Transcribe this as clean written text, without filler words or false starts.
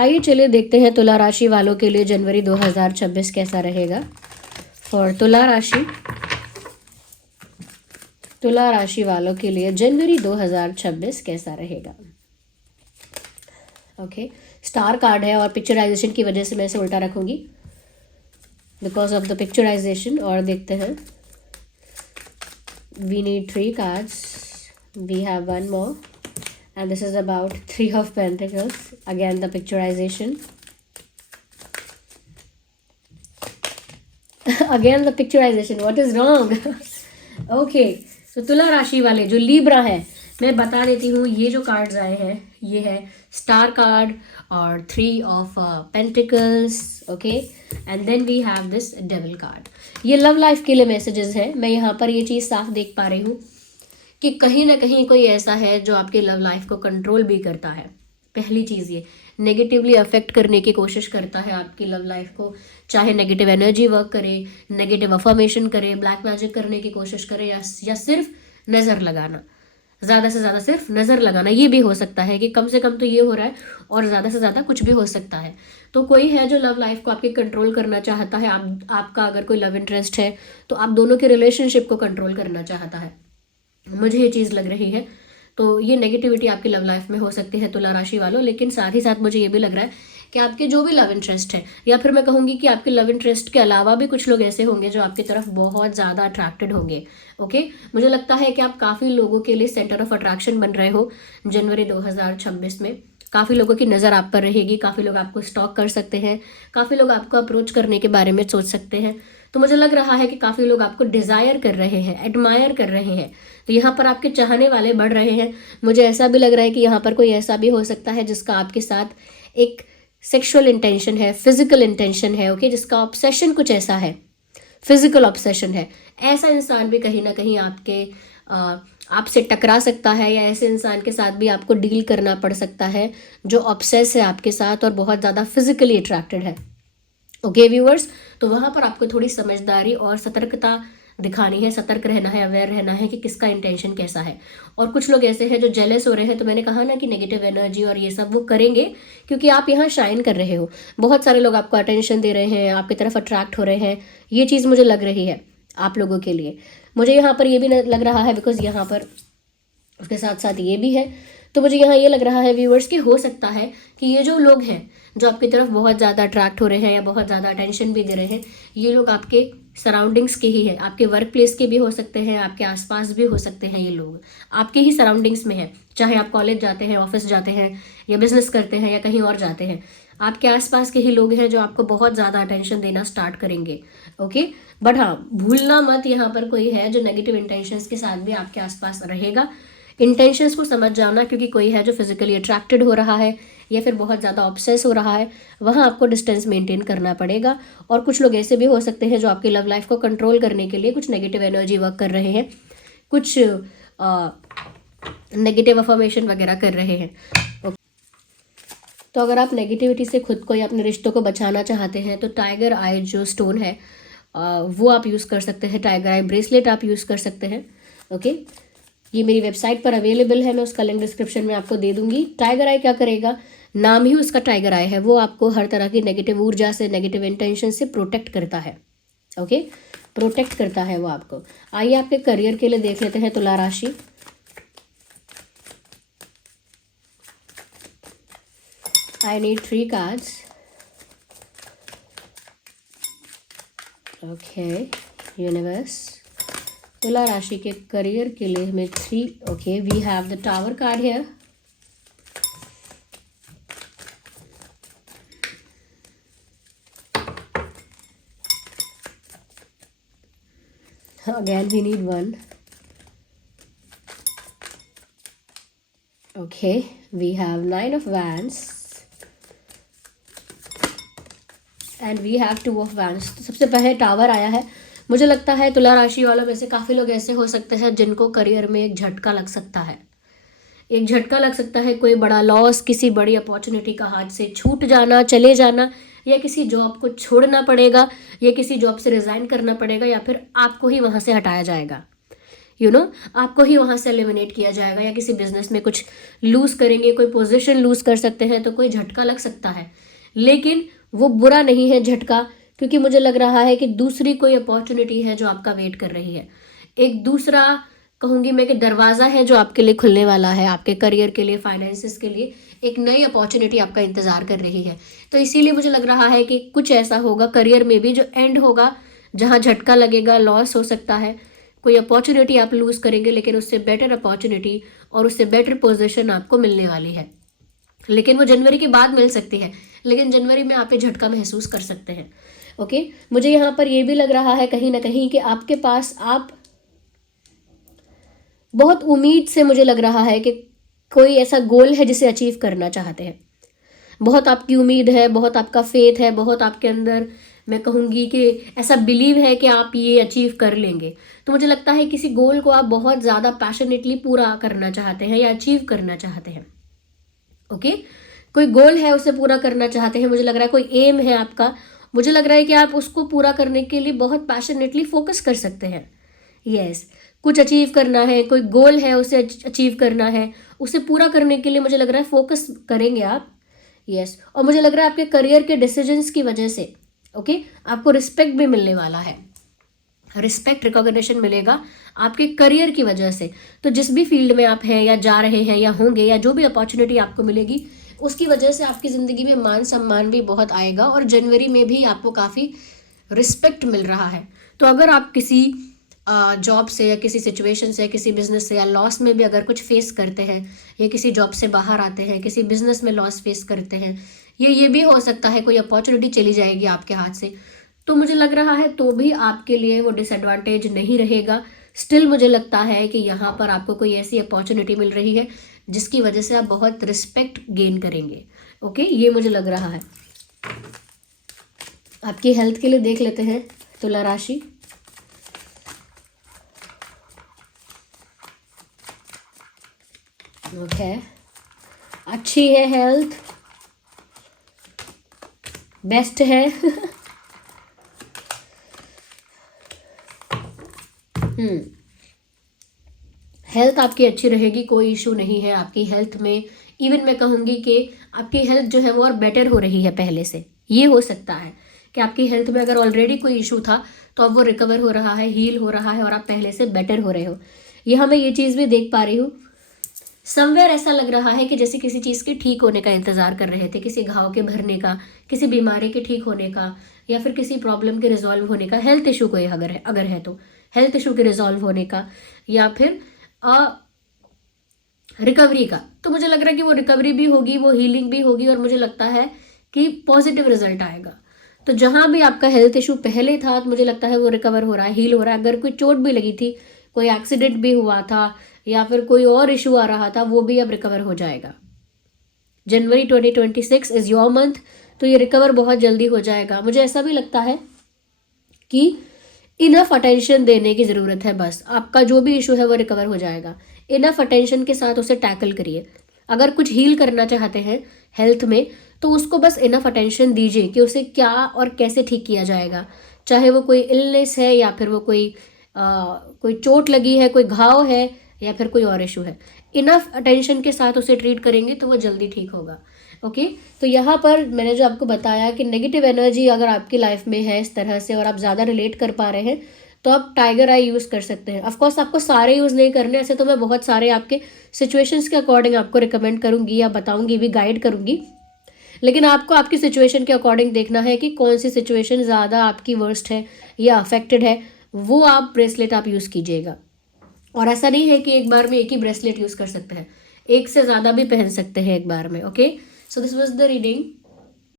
आइए चलिए देखते हैं तुला राशि वालों के लिए जनवरी 2026 कैसा रहेगा। और तुला राशि वालों के लिए जनवरी 2026 कैसा रहेगा। ओके, स्टार कार्ड है और पिक्चराइजेशन की वजह से मैं इसे उल्टा रखूंगी, बिकॉज ऑफ द पिक्चराइजेशन। और देखते हैं, we need 3 cards, we have 1 more and this is about 3 of Pentacles, again the picturization. Again the picturization, what is wrong? Okay, तो तुला राशि वाले जो लीब्रा है, मैं बता देती हूँ, ये जो कार्ड्स आए हैं ये है स्टार कार्ड और 3 of Pentacles, okay, and then we have this devil card. ये लव लाइफ के लिए मैसेजेस है। मैं यहाँ पर ये चीज़ साफ देख पा रही हूँ कि कहीं ना कहीं कोई ऐसा है जो आपके लव लाइफ को कंट्रोल भी करता है। पहली चीज़ ये नेगेटिवली अफेक्ट करने की कोशिश करता है आपकी लव लाइफ को, चाहे नेगेटिव एनर्जी वर्क करे, नेगेटिव अफर्मेशन करे, ब्लैक मैजिक करने की कोशिश करे, या सिर्फ नज़र लगाना, ज़्यादा से ज़्यादा सिर्फ नज़र लगाना। ये भी हो सकता है कि कम से कम तो ये हो रहा है, और ज़्यादा से ज़्यादा कुछ भी हो सकता है। तो कोई है जो लव लाइफ को आपके कंट्रोल करना चाहता है। आपका अगर कोई लव इंटरेस्ट है तो आप दोनों के रिलेशनशिप को कंट्रोल करना चाहता है, मुझे ये चीज़ लग रही है। तो ये नेगेटिविटी आपकी लव लाइफ में हो सकती है तुला राशि वालों। लेकिन साथ ही साथ मुझे ये भी लग रहा है कि आपके जो भी लव इंटरेस्ट है, या फिर मैं कहूँगी कि आपके लव इंटरेस्ट के अलावा भी कुछ लोग ऐसे होंगे जो आपकी तरफ बहुत ज़्यादा अट्रैक्टेड होंगे। ओके, मुझे लगता है कि आप काफ़ी लोगों के लिए सेंटर ऑफ अट्रैक्शन बन रहे हो जनवरी 2026 में। काफ़ी लोगों की नज़र आप पर रहेगी, काफ़ी लोग आपको स्टॉक कर सकते हैं, काफ़ी लोग आपको अप्रोच करने के बारे में सोच सकते हैं। तो मुझे लग रहा है कि काफ़ी लोग आपको डिज़ायर कर रहे हैं, एडमायर कर रहे हैं। तो यहाँ पर आपके चाहने वाले बढ़ रहे हैं। मुझे ऐसा भी लग रहा है कि यहाँ पर कोई ऐसा भी हो सकता है जिसका आपके साथ एक सेक्सुअल इंटेंशन है, फिजिकल इंटेंशन है, ओके, जिसका ऑब्सेशन कुछ ऐसा है, फिजिकल ऑब्सेशन है। ऐसा इंसान भी कहीं ना कहीं आपसे टकरा सकता है, या ऐसे इंसान के साथ भी आपको डील करना पड़ सकता है जो ऑब्सेस है आपके साथ और बहुत ज़्यादा फिजिकली अट्रैक्टेड है। ओके व्यूअर्स, तो वहाँ पर आपको थोड़ी समझदारी और सतर्कता दिखानी है, सतर्क रहना है, अवेयर रहना है कि किसका इंटेंशन कैसा है। और कुछ लोग ऐसे हैं जो जेलस हो रहे हैं, तो मैंने कहा ना कि नेगेटिव एनर्जी और ये सब वो करेंगे क्योंकि आप यहाँ शाइन कर रहे हो। बहुत सारे लोग आपको अटेंशन दे रहे हैं, आपकी तरफ अट्रैक्ट हो रहे हैं, ये चीज़ मुझे लग रही है आप लोगों के लिए। मुझे यहाँ पर ये भी लग रहा है, बिकॉज यहाँ पर उसके साथ साथ ये भी है, तो मुझे यहाँ ये लग रहा है व्यूअर्स कि हो सकता है कि ये जो लोग हैं जो आपकी तरफ बहुत ज़्यादा अट्रैक्ट हो रहे हैं या बहुत ज़्यादा अटेंशन भी दे रहे हैं, ये लोग आपके सराउंडिंग्स के ही है, आपके वर्क प्लेस के भी हो सकते हैं, आपके आसपास भी हो सकते हैं। ये लोग आपके ही सराउंडिंग्स में हैं, चाहे आप कॉलेज जाते हैं, ऑफिस जाते हैं, या बिजनेस करते हैं, या कहीं और जाते हैं, आपके आसपास के ही लोग हैं जो आपको बहुत ज़्यादा अटेंशन देना स्टार्ट करेंगे। ओके, बट हाँ, भूलना मत, यहाँ पर कोई है जो नेगेटिव इंटेंशंस के साथ भी आपके आसपास रहेगा। इंटेंशंस को समझ जाना, क्योंकि कोई है जो फिजिकली अट्रैक्टेड हो रहा है या फिर बहुत ज़्यादा ऑब्सेस हो रहा है, वहाँ आपको डिस्टेंस मेंटेन करना पड़ेगा। और कुछ लोग ऐसे भी हो सकते हैं जो आपकी लव लाइफ को कंट्रोल करने के लिए कुछ नेगेटिव एनर्जी वर्क कर रहे हैं, कुछ नेगेटिव अफर्मेशन वगैरह कर रहे हैं। तो अगर आप नेगेटिविटी से खुद को या अपने रिश्तों को बचाना चाहते हैं तो टाइगर आई जो स्टोन है वो आप यूज़ कर सकते हैं, टाइगर आई ब्रेसलेट आप यूज़ कर सकते हैं। ओके, ये मेरी वेबसाइट पर अवेलेबल है, मैं उसका लिंक डिस्क्रिप्शन में आपको दे दूंगी। टाइगर आई क्या करेगा, नाम ही उसका टाइगर आई है, वो आपको हर तरह की नेगेटिव ऊर्जा से, नेगेटिव इंटेंशन से प्रोटेक्ट करता है। ओके, प्रोटेक्ट करता है वो आपको। आइए आपके करियर के लिए देख लेते हैं तुला राशि। I need 3 cards. Okay universe, तुला राशि के करियर के लिए हमें 3, okay, we have the tower card here. Again we need 1. Okay, we have 9 of Wands and we have 2 of Wands. तो सबसे पहले टावर आया है। मुझे लगता है तुला राशि वालों में से काफ़ी लोग ऐसे हो सकते हैं जिनको करियर में एक झटका लग सकता है, एक झटका लग सकता है, कोई बड़ा लॉस, किसी बड़ी अपॉर्चुनिटी का हाथ से छूट जाना, चले जाना, या किसी जॉब को छोड़ना पड़ेगा, या किसी जॉब से रिज़ाइन करना पड़ेगा, या फिर आपको ही वहाँ से हटाया जाएगा। आपको ही वहाँ से एलिमिनेट किया जाएगा, या किसी बिजनेस में कुछ लूज करेंगे, कोई पोजीशन लूज कर सकते हैं, तो कोई झटका लग सकता है, लेकिन वो बुरा नहीं है झटका, क्योंकि मुझे लग रहा है कि दूसरी कोई अपॉर्चुनिटी है जो आपका वेट कर रही है। एक दूसरा कहूँगी मैं कि दरवाज़ा है जो आपके लिए खुलने वाला है, आपके करियर के लिए, फाइनेंसिस के लिए एक नई अपॉर्चुनिटी आपका इंतज़ार कर रही है। तो इसीलिए मुझे लग रहा है कि कुछ ऐसा होगा करियर में भी जो एंड होगा, जहाँ झटका लगेगा, लॉस हो सकता है, कोई अपॉर्चुनिटी आप लूज़ करेंगे, लेकिन उससे बेटर अपॉर्चुनिटी और उससे बेटर पोजीशन आपको मिलने वाली है। लेकिन वो जनवरी के बाद मिल सकती है, लेकिन जनवरी में आप ये झटका महसूस कर सकते हैं। ओके, मुझे यहाँ पर ये भी लग रहा है कहीं ना कहीं कि आपके पास आप बहुत उम्मीद से, मुझे लग रहा है कि कोई ऐसा गोल है जिसे अचीव करना चाहते हैं। बहुत आपकी उम्मीद है, बहुत आपका फेथ है, बहुत आपके अंदर मैं कहूँगी कि ऐसा बिलीव है कि आप ये अचीव कर लेंगे। तो मुझे लगता है किसी गोल को आप बहुत ज़्यादा पैशनेटली पूरा करना चाहते हैं या अचीव करना चाहते हैं। ओके, कोई गोल है उसे पूरा करना चाहते हैं, मुझे लग रहा है कोई एम है आपका, मुझे लग रहा है कि आप उसको पूरा करने के लिए बहुत पैशनेटली फोकस कर सकते हैं। यस, कुछ अचीव करना है, कोई गोल है उसे अचीव करना है, उसे पूरा करने के लिए मुझे लग रहा है फोकस करेंगे आप। यस, और मुझे लग रहा है आपके करियर के डिसीजंस की वजह से आपको रिस्पेक्ट भी मिलने वाला है, रिस्पेक्ट रिकॉग्निशन मिलेगा आपके करियर की वजह से। तो जिस भी फील्ड में आप हैं या जा रहे हैं या होंगे, या जो भी अपॉर्चुनिटी आपको मिलेगी, उसकी वजह से आपकी ज़िंदगी में मान सम्मान भी बहुत आएगा, और जनवरी में भी आपको काफ़ी रिस्पेक्ट मिल रहा है। तो अगर आप किसी जॉब से या किसी सिचुएशन से, किसी बिजनेस से या लॉस में भी अगर कुछ फेस करते हैं, या किसी जॉब से बाहर आते हैं, किसी बिजनेस में लॉस फेस करते हैं, ये भी हो सकता है कोई अपॉर्चुनिटी चली जाएगी आपके हाथ से, तो मुझे लग रहा है तो भी आपके लिए वो डिसएडवांटेज नहीं रहेगा। स्टिल मुझे लगता है कि यहाँ पर आपको कोई ऐसी अपॉर्चुनिटी मिल रही है जिसकी वजह से आप बहुत रिस्पेक्ट गेन करेंगे। ओके, ये मुझे लग रहा है। आपकी हेल्थ के लिए देख लेते हैं तुला राशि। ओके, अच्छी है हेल्थ, बेस्ट है। हेल्थ आपकी अच्छी रहेगी, कोई इशू नहीं है आपकी हेल्थ में। इवन मैं कहूँगी कि आपकी हेल्थ जो है वो और बेटर हो रही है पहले से। ये हो सकता है कि आपकी हेल्थ में अगर ऑलरेडी कोई इशू था तो अब वो रिकवर हो रहा है, हील हो रहा है, और आप पहले से बेटर हो रहे हो। यहाँ मैं ये चीज़ भी देख पा रही हूँ, समवेयर ऐसा लग रहा है कि जैसे किसी चीज़ के ठीक होने का इंतज़ार कर रहे थे, किसी घाव के भरने का, किसी बीमारी के ठीक होने का, या फिर किसी प्रॉब्लम के रिजॉल्व होने का, हेल्थ इशू कोई अगर है तो हेल्थ इशू के रिजॉल्व होने का, या फिर रिकवरी का। तो मुझे लग रहा है कि वो रिकवरी भी होगी, वो हीलिंग भी होगी, और मुझे लगता है कि पॉजिटिव रिजल्ट आएगा। तो जहाँ भी आपका हेल्थ इशू पहले था, तो मुझे लगता है वो रिकवर हो रहा है, हील हो रहा है। अगर कोई चोट भी लगी थी, कोई एक्सीडेंट भी हुआ था, या फिर कोई और इशू आ रहा था, वो भी अब रिकवर हो जाएगा। जनवरी 2026 इज योर मंथ, तो ये रिकवर बहुत जल्दी हो जाएगा। मुझे ऐसा भी लगता है कि इनफ अटेंशन देने की ज़रूरत है, बस आपका जो भी इशू है वो रिकवर हो जाएगा। इनफ अटेंशन के साथ उसे टैकल करिए। अगर कुछ हील करना चाहते हैं हेल्थ में, तो उसको बस इनफ अटेंशन दीजिए कि उसे क्या और कैसे ठीक किया जाएगा। चाहे वो कोई इलनेस है, या फिर वो कोई चोट लगी है, कोई घाव है, या फिर कोई और इशू है, इनफ अटेंशन के साथ उसे ट्रीट करेंगे तो वो जल्दी ठीक होगा। ओके, तो यहाँ पर मैंने जो आपको बताया कि नेगेटिव एनर्जी अगर आपकी लाइफ में है इस तरह से, और आप ज़्यादा रिलेट कर पा रहे हैं, तो आप टाइगर आई यूज़ कर सकते हैं। ऑफकोर्स आपको सारे यूज़ नहीं करने, ऐसे तो मैं बहुत सारे आपके सिचुएशंस के अकॉर्डिंग आपको रिकमेंड करूँगी या बताऊँगी भी, गाइड करूँगी, लेकिन आपको आपकी सिचुएशन के अकॉर्डिंग देखना है कि कौन सी सिचुएशन ज़्यादा आपकी वर्स्ट है या अफेक्टेड है, वो आप ब्रेसलेट आप यूज़ कीजिएगा। और ऐसा नहीं है कि एक बार में एक ही ब्रेसलेट यूज़ कर सकते हैं, एक से ज़्यादा भी पहन सकते हैं एक बार में। Okay, so this was the reading